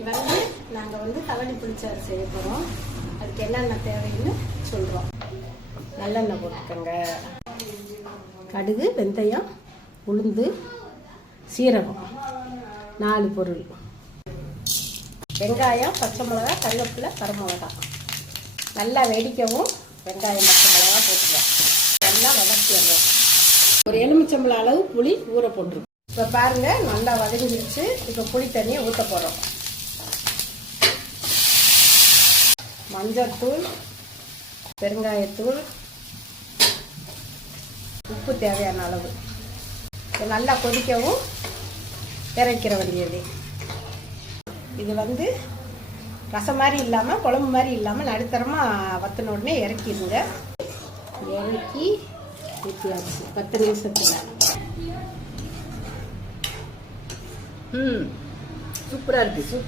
இன்னைக்கு வந்து நாங்கள் வந்து கவனி புளிச்சாறு செய்ய போகிறோம். அதுக்கு என்னென்ன தேவைன்னு சொல்கிறோம். நல்லெண்ணெய் போட்டுக்கோங்க. கடுகு, வெந்தயம், உளுந்து, சீரகம் 4 பொருள். வெங்காயம், பச்சை மிளகா, கருவேப்பிலை, வரமிளகா நல்லா வெடிக்கவும் வெங்காயம், பச்சை மிளகா போட்டுருவோம். நல்லா வதக்கிடுறோம். ஒரு எலுமிச்சம்பழம் அளவு புளி ஊற போட்டுருவோம். இப்போ பாருங்கள், நல்லா வதங்கிடுச்சு. இப்போ புளி தண்ணியை ஊற்ற போகிறோம். மஞ்சள்தூள், பெருங்காயத்தூள், உப்பு தேவையான அளவு. இப்போ நல்லா கொதிக்கவும் இறக்கிற வேண்டியது. இது வந்து ரசம் மாதிரி இல்லாமல், குழம்பு மாதிரி இல்லாமல் நடுத்தரமாக வற்றின உடனே இறக்கிடுங்க. இறக்கி ஊற்றியாச்சு 10 நிமிஷத்தில். சூப்பராக இருக்குது.